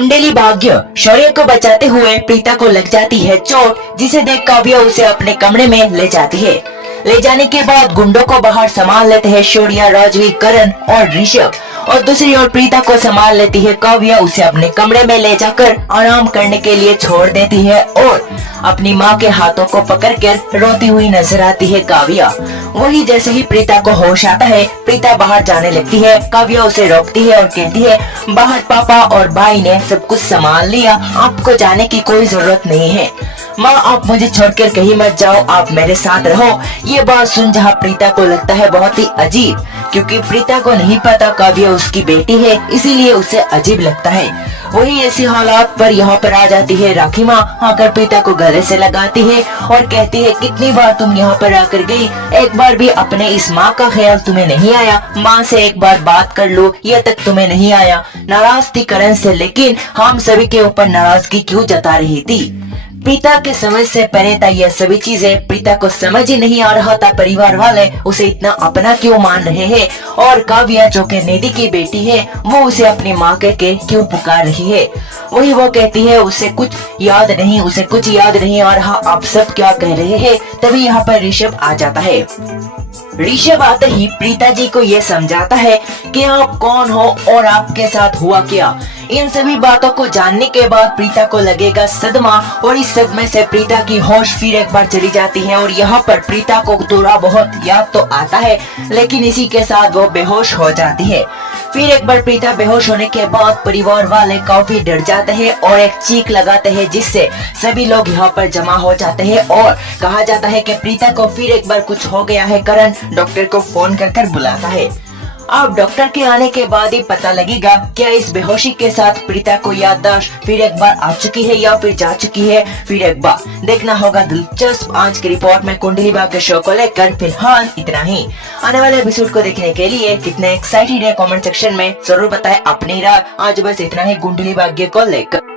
कुंडली भाग्य शौर्य को बचाते हुए प्रीता को लग जाती है चोट, जिसे देख काव्या उसे अपने कमरे में ले जाती है। ले जाने के बाद गुंडों को बाहर संभाल लेते हैं शौर्य, राजवी, करण और ऋषभ, और दूसरी ओर प्रीता को संभाल लेती है काव्या। उसे अपने कमरे में ले जाकर आराम करने के लिए छोड़ देती है और अपनी माँ के हाथों को पकड़कर रोती हुई नजर आती है काव्या। वही जैसे ही प्रीता को होश आता है, प्रीता बाहर जाने लगती है। काव्या उसे रोकती है और कहती है, बाहर पापा और भाई ने सब कुछ संभाल लिया, आपको जाने की कोई जरूरत नहीं है। माँ, आप मुझे छोड़कर कहीं मत जाओ, आप मेरे साथ रहो। ये बात सुन जहाँ प्रीता को लगता है बहुत ही अजीब, क्योंकि प्रीता को नहीं पता काव्या उसकी बेटी है, इसीलिए उसे अजीब लगता है। वही ऐसी हालात पर यहाँ पर आ जाती है राखी माँ। आकर प्रीता को गले से लगाती है और कहती है, कितनी बार तुम यहाँ पर आकर गई, एक बार भी अपने इस माँ का ख्याल तुम्हें नहीं आया। माँ से एक बार बात कर लो, ये तक तुम्हें नहीं आया। नाराज थी करण से, लेकिन हम सभी के ऊपर नाराजगी क्यों जता रही थी। प्रीता के समझ से परे था यह सभी चीजें। प्रीता को समझ ही नहीं आ रहा था परिवार वाले उसे इतना अपना क्यों मान रहे हैं, और काव्या जो कि निधि की बेटी है, वो उसे अपनी माँ कह के क्यों पुकार रही है। वही वो कहती है, उसे कुछ याद नहीं आ रहा, आप सब क्या कह रहे हैं। तभी यहाँ पर ऋषभ आ जाता है। ऋषभ आते ही प्रीता जी को ये समझाता है कि आप कौन हो और आपके साथ हुआ क्या। इन सभी बातों को जानने के बाद प्रीता को लगेगा सदमा, और इस सदमे से प्रीता की होश फिर एक बार चली जाती है। और यहाँ पर प्रीता को थोड़ा बहुत याद तो आता है, लेकिन इसी के साथ वो बेहोश हो जाती है। फिर एक बार प्रीता बेहोश होने के बाद परिवार वाले काफी डर जाते हैं और एक चीख लगाते हैं, जिससे सभी लोग यहाँ पर जमा हो जाते हैं और कहा जाता है कि प्रीता को फिर एक बार कुछ हो गया है। करण डॉक्टर को फोन कर बुलाता है। अब डॉक्टर के आने के बाद ही पता लगेगा क्या इस बेहोशी के साथ प्रीता को याददाश्त फिर एक बार आ चुकी है या फिर जा चुकी है। फिर एक बार देखना होगा दिलचस्प। आज की रिपोर्ट में कुंडली भाग्य शो को लेकर फिलहाल इतना ही। आने वाले एपिसोड को देखने के लिए कितने एक्साइटेड है कमेंट सेक्शन में जरूर बताएं अपनी राय। आज बस इतना ही कुंडली भाग्य को लेकर।